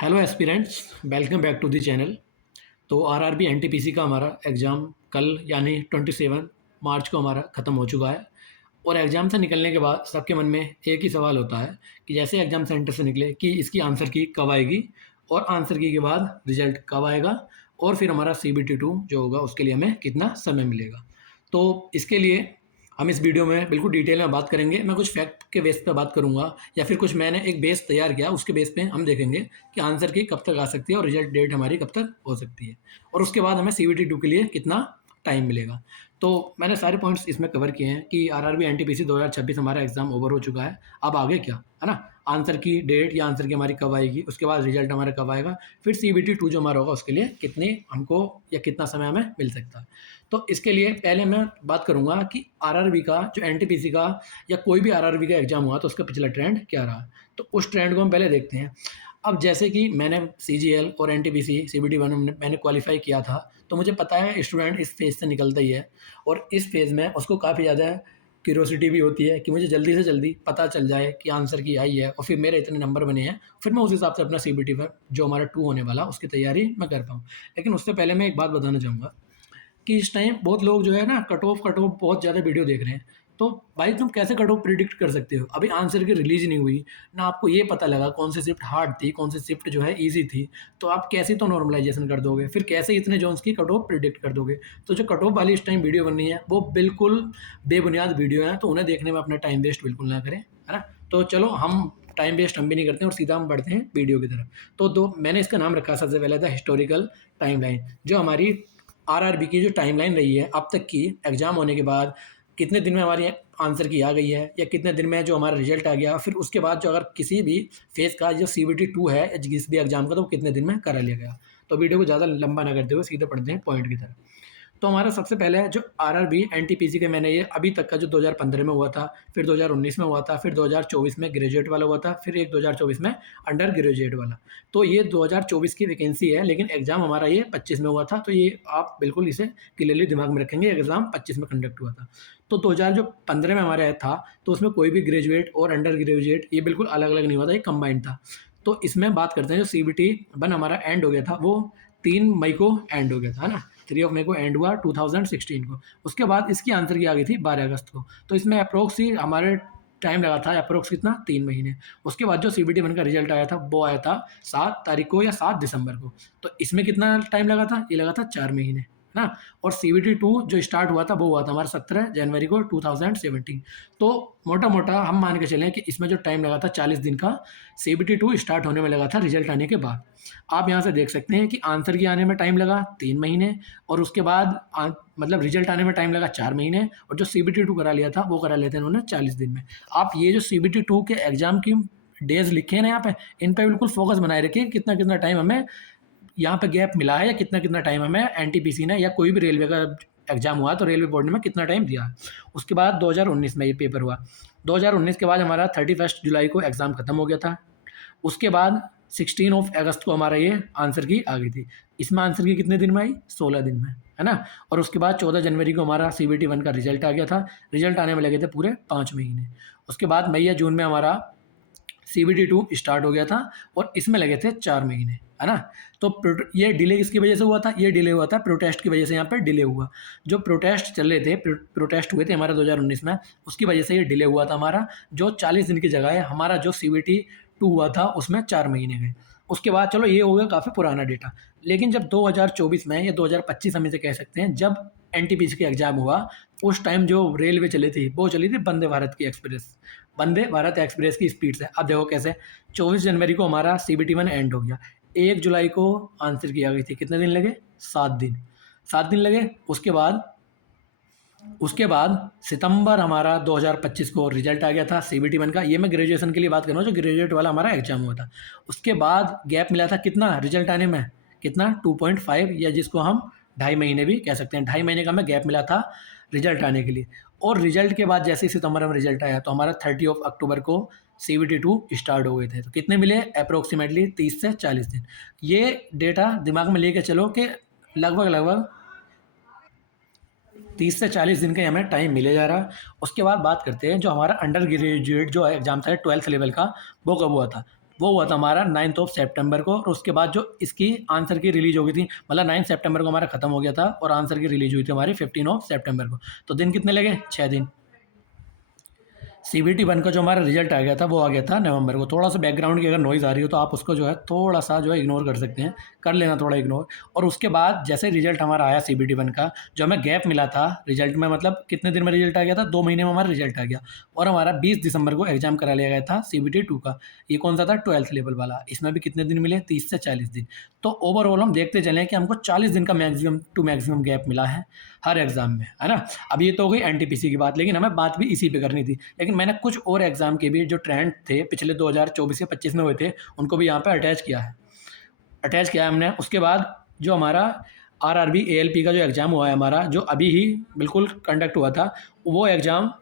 Hello aspirants, welcome back to the channel. तो RRB NTPC का हमारा एग्ज़ाम कल यानी 27 मार्च को हमारा ख़त्म हो चुका है। और एग्ज़ाम से निकलने के बाद सबके मन में एक ही सवाल होता है कि जैसे एग्ज़ाम सेंटर से निकले कि इसकी आंसर की कब आएगी और आंसर की के बाद रिज़ल्ट कब आएगा और फिर हमारा CBT 2 जो होगा उसके लिए हमें कितना समय मिलेगा। तो इसके लिए हम इस वीडियो में बिल्कुल डिटेल में बात करेंगे। मैं कुछ फैक्ट के बेस पे बात करूंगा या फिर कुछ मैंने एक बेस तैयार किया, उसके बेस पे हम देखेंगे कि आंसर की कब तक आ सकती है और रिजल्ट डेट हमारी कब तक हो सकती है और उसके बाद हमें CBT 2 के लिए कितना टाइम मिलेगा। तो मैंने सारे पॉइंट्स इसमें कवर किए हैं कि आरआरबी एनटीपीसी 2026 हमारा एग्जाम ओवर हो चुका है। अब आगे क्या है ना, आंसर की डेट या आंसर की हमारी कब आएगी, उसके बाद रिजल्ट हमारा कब आएगा, फिर CBT 2 जो हमारा होगा उसके लिए कितने हमको या कितना समय हमें मिल सकता है। तो इसके लिए पहले मैं बात करूंगा कि आरआरबी का जो एनटीपीसी का या कोई भी आरआरबी का एग्जाम हुआ तो उसका पिछला ट्रेंड क्या रहा। तो उस ट्रेंड को हम पहले देखते हैं। अब जैसे कि मैंने CGL और एनटीपीसी CBT 1 मैंने क्वालिफाई किया था, तो मुझे पता है स्टूडेंट इस फेज़ से निकलता ही है और इस फेज़ में उसको काफ़ी ज़्यादा क्यूरोसिटी भी होती है कि मुझे जल्दी से जल्दी पता चल जाए कि आंसर की आई है और फिर मेरे इतने नंबर बने हैं, फिर मैं उस हिसाब से अपना CBT पर जो हमारा 2 होने वाला उसकी तैयारी मैं कर पाऊँ। लेकिन उससे पहले मैं एक बात बताना चाहूँगा कि इस टाइम बहुत लोग जो है ना कट ऑफ बहुत ज़्यादा वीडियो देख रहे हैं। तो भाई तुम कैसे कट ऑफ प्रिडिक्ट कर सकते हो? अभी आंसर की रिलीज नहीं हुई ना, आपको ये पता लगा कौन सी शिफ्ट हार्ड थी कौन सी शिफ्ट जो है इजी थी। तो आप कैसे तो नॉर्मलाइजेशन कर दोगे, फिर कैसे इतने जोन्स की कट ऑफ प्रिडिक्ट कर दोगे? तो जो कट ऑफ वाली इस टाइम वीडियो बननी है वो बिल्कुल बेबुनियाद वीडियो है, तो उन्हें देखने में अपना टाइम वेस्ट बिल्कुल ना करें, है ना। तो चलो हम टाइम वेस्ट हम भी नहीं करते हैं और सीधा हम बढ़ते हैं वीडियो की तरफ। तो दो मैंने इसका नाम रखा सबसे पहले था हिस्टोरिकल टाइमलाइन। जो हमारी आरआरबी की जो टाइमलाइन रही है अब तक की, एग्ज़ाम होने के बाद कितने दिन में हमारी आंसर की आ गई है या कितने दिन में जो हमारा रिजल्ट आ गया, फिर उसके बाद जो अगर किसी भी फेज़ का जो CBT 2 है या जिस भी एग्ज़ाम का, तो वो कितने दिन में करा लिया गया। तो वीडियो को ज़्यादा लंबा ना करते हुए सीधे पढ़ते हैं पॉइंट की तरफ। तो हमारा सबसे पहले जो आरआरबी एनटीपीसी के मैंने ये अभी तक का जो 2015 में हुआ था, फिर 2019 में हुआ था, फिर 2024 में ग्रेजुएट वाला हुआ था, फिर एक 2024 में अंडर ग्रेजुएट वाला। तो ये 2024 की वैकेंसी है, लेकिन एग्ज़ाम हमारा ये 25 में हुआ था। तो ये आप बिल्कुल इसे क्लियरली दिमाग में रखेंगे, एग्ज़ाम 25 में कंडक्ट हुआ था। तो 2015 में हमारा था, तो उसमें कोई भी ग्रेजुएट और अंडर ग्रेजुएट ये बिल्कुल अलग अलग नहीं हुआ था, ये कंबाइंड था। तो इसमें बात करते हैं जो CBT 1 हमारा एंड हो गया था वो 3 मई को एंड हो गया था, है ना। 3 मई को एंड हुआ 2016 को। उसके बाद इसकी आंसर की आ गई थी 12 अगस्त को। तो इसमें अप्रोक्स ही हमारे टाइम लगा था अप्रोक्स कितना, 3 महीने। उसके बाद जो CBT 1 का रिजल्ट आया था वो आया था 7 तारीख को या 7 दिसंबर को। तो इसमें कितना टाइम लगा था, ये लगा था 4 महीने, है ना। और CBT 2 जो स्टार्ट हुआ था वो हुआ था हमारा 17 जनवरी को 2017। तो मोटा मोटा हम मान के चलें कि इसमें जो टाइम लगा था 40 दिन का, CBT 2 स्टार्ट होने में लगा था रिजल्ट आने के बाद। आप यहाँ से देख सकते हैं कि आंसर की आने में टाइम लगा 3 महीने और उसके बाद मतलब रिजल्ट आने में टाइम लगा 4 महीने, और जो CBT 2 करा लिया था वो करा लिया था इन्होंने 40 दिन में। आप ये जो CBT 2 के एग्जाम की डेज लिखे हैं ना यहाँ पे, इन पे बिल्कुल फोकस बनाए रखिए कितना कितना टाइम हमें यहाँ पे गैप मिला है या कितना कितना टाइम हमें एनटीपीसी ने या कोई भी रेलवे का एग्जाम हुआ तो रेलवे बोर्ड ने में कितना टाइम दिया। उसके बाद 2019 में ये पेपर हुआ। 2019 के बाद हमारा 31 जुलाई को एग्ज़ाम खत्म हो गया था। उसके बाद 16 अगस्त को हमारा ये आंसर की आ गई थी। इसमें आंसर की कितने दिन में आई, 16 दिन में, है ना। और उसके बाद 14 जनवरी को हमारा CBT 1 का रिजल्ट आ गया था। रिजल्ट आने में लगे थे पूरे 5 महीने। उसके बाद मई या जून में हमारा CBT 2 स्टार्ट हो गया था और इसमें लगे थे 4 महीने, है ना। तो ये डिले किसकी वजह से हुआ था, ये डिले हुआ था प्रोटेस्ट की वजह से। यहाँ पर डिले हुआ, जो प्रोटेस्ट चल रहे थे, प्रोटेस्ट हुए थे हमारे 2019 में, उसकी वजह से ये डिले हुआ था हमारा। जो 40 दिन की जगह है हमारा जो CBT 2 हुआ था उसमें 4 महीने गए। उसके बाद चलो ये हो गया काफ़ी पुराना डेटा। लेकिन जब 2024 में या 2025 हम इसे कह सकते हैं, जब एनटीपीसी का एग्जाम हुआ, उस टाइम जो रेलवे चली थी वो चली थी वंदे भारत की एक्सप्रेस, वंदे भारत एक्सप्रेस की स्पीड से। अब देखो कैसे, 24 जनवरी को हमारा CBT 1 एंड हो गया। 1 जुलाई को आंसर की आ गई थी, कितने दिन लगे, 7 दिन, 7 दिन लगे। उसके बाद सितंबर हमारा 2025 को रिजल्ट आ गया था CBT 1 का। ये मैं ग्रेजुएशन के लिए बात कर रहा हूँ, जो ग्रेजुएट वाला हमारा एग्जाम हुआ था। उसके बाद गैप मिला था कितना रिजल्ट आने में, कितना 2.5 या जिसको हम 2.5 महीने भी कह सकते हैं, 2.5 महीने का हमें गैप मिला था रिजल्ट आने के लिए। और रिजल्ट के बाद जैसे ही सितंबर में रिजल्ट आया तो हमारा 30 अक्टूबर को CBT 2 स्टार्ट हो गए थे। तो कितने मिले, अप्रोक्सीमेटली 30 से 40 दिन। ये डेटा दिमाग में लेके चलो कि लगभग लगभग 30 से 40 दिन का हमें टाइम मिले जा रहा। उसके बाद बात करते हैं जो हमारा अंडर ग्रेजुएट जो एग्जाम था 12th लेवल का, वो कब हुआ था। वो हुआ था हमारा 9 सितंबर को, और उसके बाद जो इसकी आंसर की रिलीज हो गई थी, मतलब 9 सितंबर को हमारा खत्म हो गया था और आंसर की रिलीज हुई थी हमारी 15 सितंबर को। तो दिन कितने लगे? 6 दिन। सीबीटी 1 का जो हमारा रिजल्ट आ गया था वो आ गया था नवंबर को। थोड़ा सा बैकग्राउंड की अगर नॉइज़ आ रही हो तो आप उसको जो है थोड़ा सा जो है इग्नोर कर सकते हैं, कर लेना थोड़ा इग्नोर। और उसके बाद जैसे रिजल्ट हमारा आया सीबीटी 1 का, जो हमें गैप मिला था रिजल्ट में, मतलब कितने दिन में रिजल्ट आ गया था, 2 महीने में हमारा रिजल्ट आ गया। और हमारा 20 दिसंबर को एग्जाम करा लिया गया था सीबीटी 2 का। ये कौन सा था? 12th लेवल वाला। इसमें भी कितने दिन मिले? 30 से 40 दिन। तो ओवरऑल हम देखते चलें कि हमको 40 दिन का मैक्सिमम टू मैक्सिमम गैप मिला है हर एग्ज़ाम में, है ना। अब ये तो हो गई एनटीपीसी की बात, लेकिन हमें बात भी इसी पे करनी थी। लेकिन मैंने कुछ और एग्ज़ाम के भी जो ट्रेंड थे पिछले 2024 या 25 में हुए थे, उनको भी यहाँ पे अटैच किया है हमने। उसके बाद जो हमारा आरआरबी एएलपी का जो एग्ज़ाम हुआ है हमारा, जो अभी ही बिल्कुल कंडक्ट हुआ था, वो एग्ज़ाम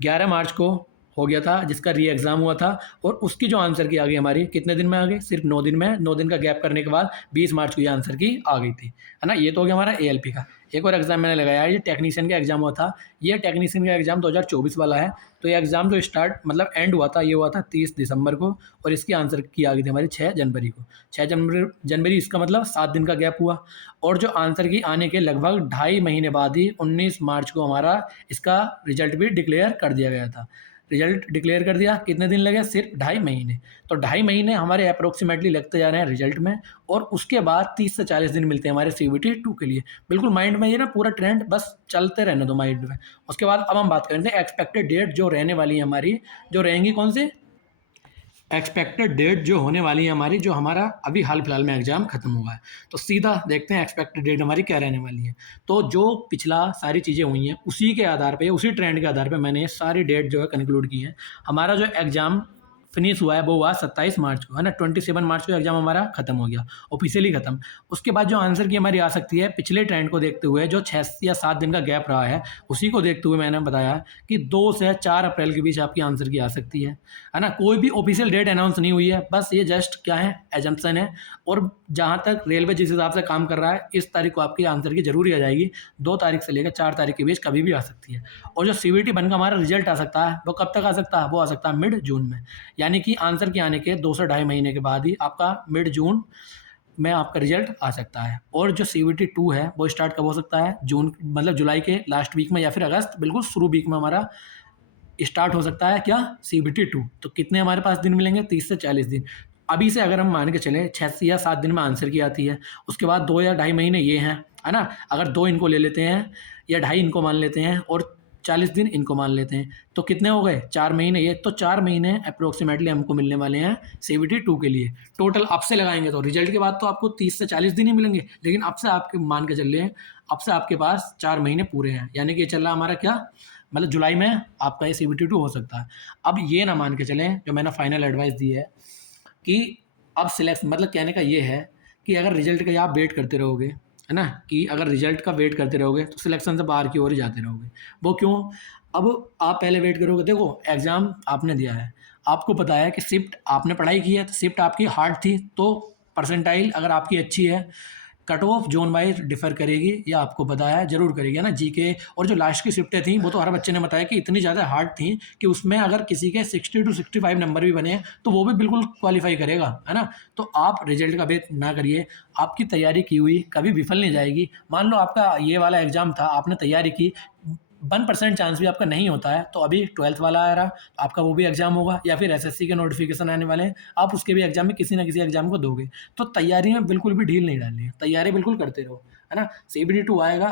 11 मार्च को हो गया था, जिसका री एग्ज़ाम हुआ था। और उसकी जो आंसर की आ गई हमारी, कितने दिन में आ गई? सिर्फ 9 दिन में। 9 दिन का गैप करने के बाद 20 मार्च को ये आंसर की आ गई थी, है ना। ये तो हो गया हमारा एएलपी का। एक और एग्ज़ाम मैंने लगाया है, ये टेक्नीशियन का एग्ज़ाम हुआ था। ये टेक्नीशियन का एग्ज़ाम 2024 वाला है। तो ये एग्ज़ाम जो स्टार्ट मतलब एंड हुआ था, ये हुआ था 30 दिसंबर को, और इसकी आंसर की आ गई थी हमारी 6 जनवरी को। 6 जनवरी, इसका मतलब 7 दिन का गैप हुआ। और जो आंसर की आने के लगभग 2.5 महीने बाद ही 19 मार्च को हमारा इसका रिजल्ट भी डिक्लेयर कर दिया गया था। रिजल्ट डिक्लेयर कर दिया, कितने दिन लगे? सिर्फ 2.5 महीने। तो 2.5 महीने हमारे अप्रोक्सीमेटली लगते जा रहे हैं रिजल्ट में, और उसके बाद 30 से 40 दिन मिलते हैं हमारे सीबीटी 2 के लिए। बिल्कुल माइंड में ये ना पूरा ट्रेंड बस चलते रहने दो माइंड में। उसके बाद अब हम बात करते हैं एक्सपेक्टेड डेट जो रहने वाली है हमारी, जो रहेंगी कौन सी? एक्सपेक्टेड डेट जो होने वाली है हमारी, जो हमारा अभी हाल फिलहाल में एग्जाम खत्म हुआ है। तो सीधा देखते हैं एक्सपेक्टेड डेट हमारी क्या रहने वाली है। तो जो पिछला सारी चीज़ें हुई हैं उसी के आधार पे, उसी ट्रेंड के आधार पे मैंने ये सारी डेट जो है कंक्लूड की है। हमारा जो एग्ज़ाम फिनिश हुआ है वो हुआ 27 मार्च को, है ना। 27 मार्च को एग्जाम हमारा खत्म हो गया, ऑफिशियली खत्म। उसके बाद जो आंसर की हमारी आ सकती है, पिछले ट्रेंड को देखते हुए जो 6 या 7 दिन का गैप रहा है, उसी को देखते हुए मैंने बताया कि 2 से 4 अप्रैल के बीच आपकी आंसर की आ सकती है ना। कोई भी ऑफिशियल डेट अनाउंस नहीं हुई है, बस ये जस्ट क्या है, एजम्पशन है। और जहाँ तक रेलवे जिस हिसाब से काम कर रहा है, इस तारीख को आपकी आंसर की जरूरी आ जाएगी। 2 तारीख से लेकर 4 तारीख के बीच कभी भी आ सकती है। और जो सीबीटी 1 का हमारा रिजल्ट आ सकता है, वो कब तक आ सकता है? वो आ सकता है मिड जून में, यानी कि आंसर के आने के 2 से 2.5 महीने के बाद ही आपका मिड जून में आपका रिजल्ट आ सकता है। और जो सीबीटी 2 है वो स्टार्ट कब हो सकता है? जून, मतलब जुलाई के लास्ट वीक में, या फिर अगस्त बिल्कुल शुरू वीक में हमारा स्टार्ट हो सकता है। क्या? सीबीटी 2। तो कितने हमारे पास दिन मिलेंगे? 30 से 40 दिन। अभी से अगर हम मान के चलें 6 या 7 दिन में आंसर की आती है, उसके बाद 2 या 2.5 महीने ये हैं, है ना। अगर 2 इनको ले लेते हैं या 2.5 इनको मान लेते हैं और 40 दिन इनको मान लेते हैं, तो कितने हो गए? 4 महीने। ये तो 4 महीने अप्रोक्सीमेटली हमको मिलने वाले हैं सीबीटी 2 के लिए। टोटल अब से लगाएंगे तो रिजल्ट के बाद तो आपको 30 से 40 दिन ही मिलेंगे, लेकिन अब से आपके मान के चल रहे हैं, अब से आपके पास 4 महीने पूरे हैं, यानी कि ये चल रहा हमारा क्या, मतलब जुलाई में आपका ये सीबीटी 2 हो सकता है। अब ये ना मान के चलें, जो मैंने फाइनल एडवाइस दी है कि अब सिलेक्ट, मतलब कहने का ये है कि अगर रिजल्ट का आप वेट करते रहोगे, है ना, कि अगर रिजल्ट का वेट करते रहोगे तो सिलेक्शन से बाहर की ओर ही जाते रहोगे। वो क्यों? अब आप पहले वेट करोगे, देखो एग्ज़ाम आपने दिया है, आपको पता है कि शिफ्ट आपने पढ़ाई की है, तो शिफ्ट आपकी हार्ड थी, तो परसेंटाइल अगर आपकी अच्छी है, cut off zone wise differ करेगी, या आपको पता है जरूर करेगी, है ना। जीके और जो लास्ट की शिफ्टें थी वो तो हर बच्चे ने बताया कि इतनी ज़्यादा हार्ड थी कि उसमें अगर किसी के 60 to 65 नंबर भी बने तो वो भी बिल्कुल क्वालिफाई करेगा, है ना। तो आप रिजल्ट का वेट ना करिए, आपकी तैयारी की हुई कभी विफल नहीं जाएगी। मान लो आपका ये वाला एग्ज़ाम था, आपने तैयारी की, 1% चांस भी आपका नहीं होता है, तो अभी 12th वाला आ रहा, आपका वो भी एग्ज़ाम होगा, या फिर एसएससी के नोटिफिकेशन आने वाले हैं, आप उसके भी एग्ज़ाम में किसी ना किसी एग्ज़ाम को दोगे। तो तैयारी में बिल्कुल भी ढील नहीं डालनी है, तैयारी बिल्कुल करते रहो, है ना। सीबीटी 2 आएगा,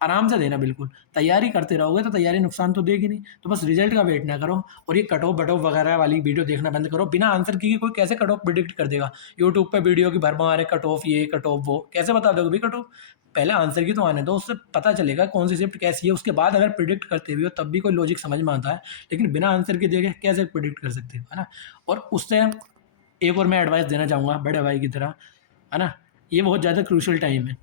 आराम से देना, बिल्कुल तैयारी करते रहोगे तो तैयारी नुकसान तो देगी नहीं। तो बस रिजल्ट का वेट ना करो, और ये कट ऑफ बट ऑफ वगैरह वाली वीडियो देखना बंद करो। बिना आंसर की कोई कैसे कट ऑफ प्रिडिक्ट कर देगा? यूट्यूब पे वीडियो की भरमार है, कट ऑफ ये कट ऑफ वो, कैसे बता दोगे भाई कट ऑफ? पहले आंसर की तो आने दो, उससे पता चलेगा कौन सी शिफ्ट कैसी है। उसके बाद अगर प्रिडिक्ट करते हुए हो तब भी कोई लॉजिक समझ में आता है, लेकिन बिना आंसर के देखे कैसे प्रिडिक्ट कर सकते हो, है ना। और उससे एक और मैं एडवाइस देना चाहूँगा बड़े भाई की तरह, है ना। ये बहुत ज़्यादा क्रूशल टाइम है।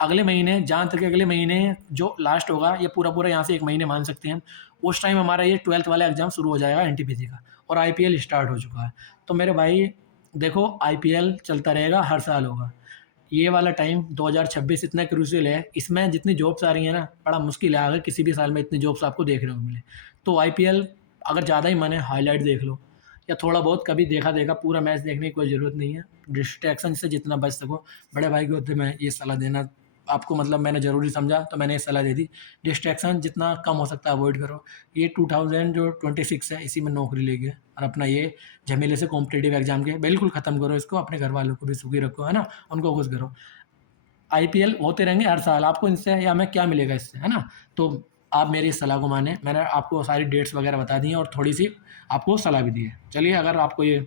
अगले महीने, जहाँ तक अगले महीने जो लास्ट होगा, ये पूरा पूरा यहाँ से 1 महीने मान सकते हैं, उस टाइम हमारा ये 12th वाला एग्ज़ाम शुरू हो जाएगा एनटीपीसी का, और आईपीएल स्टार्ट हो चुका है। तो मेरे भाई देखो, आईपीएल चलता रहेगा, हर साल होगा। ये वाला टाइम 2026 इतना क्रूशियल है, इसमें जितनी जॉब्स आ रही हैं ना, बड़ा मुश्किल है अगर किसी भी साल में इतनी जॉब्स आपको देखने को मिले। तो आईपीएल अगर ज़्यादा ही मन है, हाईलाइट देख लो, या थोड़ा बहुत कभी देखा पूरा मैच देखने की कोई ज़रूरत नहीं है। डिस्ट्रैक्शन से जितना बच सको, बड़े भाई के होते मैं ये सलाह देना आपको मतलब मैंने ज़रूरी समझा तो मैंने ये सलाह दे दी। डिस्ट्रैक्शन जितना कम हो सकता है अवॉइड करो। ये 2026 है, इसी में नौकरी लेके और अपना ये झमेले से कॉम्पिटिटिव एग्ज़ाम के बिल्कुल ख़त्म करो इसको, अपने घर वालों को भी सुखी रखो, है ना? उनको खुश करो। आईपीएल होते रहेंगे हर साल, आपको इनसे या हमें क्या मिलेगा इससे, है ना? तो आप मेरी इस सलाह को मानें, मैंने आपको सारी डेट्स वगैरह बता दी हैं और थोड़ी-सी आपको सलाह भी दी है। चलिए, अगर आपको ये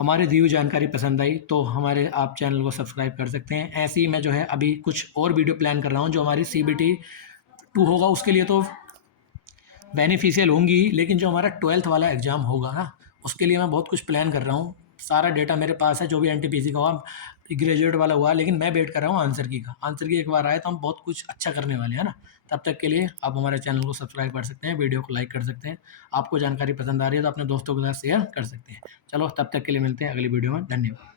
हमारी दी हुई जानकारी पसंद आई तो हमारे आप चैनल को सब्सक्राइब कर सकते हैं। ऐसे ही मैं जो है अभी कुछ और वीडियो प्लान कर रहा हूँ, जो हमारी सीबीटी 2 होगा उसके लिए तो बेनिफिशियल होंगी, लेकिन जो हमारा 12th वाला एग्ज़ाम होगा ना, उसके लिए मैं बहुत कुछ प्लान कर रहा हूँ। सारा डेटा मेरे पास है, जो भी एनटीपीसी का हुआ, ग्रेजुएट वाला हुआ, लेकिन मैं वेट कर रहा हूँ आंसर की का। आंसर की एक बार आए तो हम बहुत कुछ अच्छा करने वाले हैं ना। तब तक के लिए आप हमारे चैनल को सब्सक्राइब कर सकते हैं, वीडियो को लाइक कर सकते हैं। आपको जानकारी पसंद आ रही है तो अपने दोस्तों के साथ शेयर कर सकते हैं। चलो, तब तक के लिए मिलते हैं अगली वीडियो में। धन्यवाद।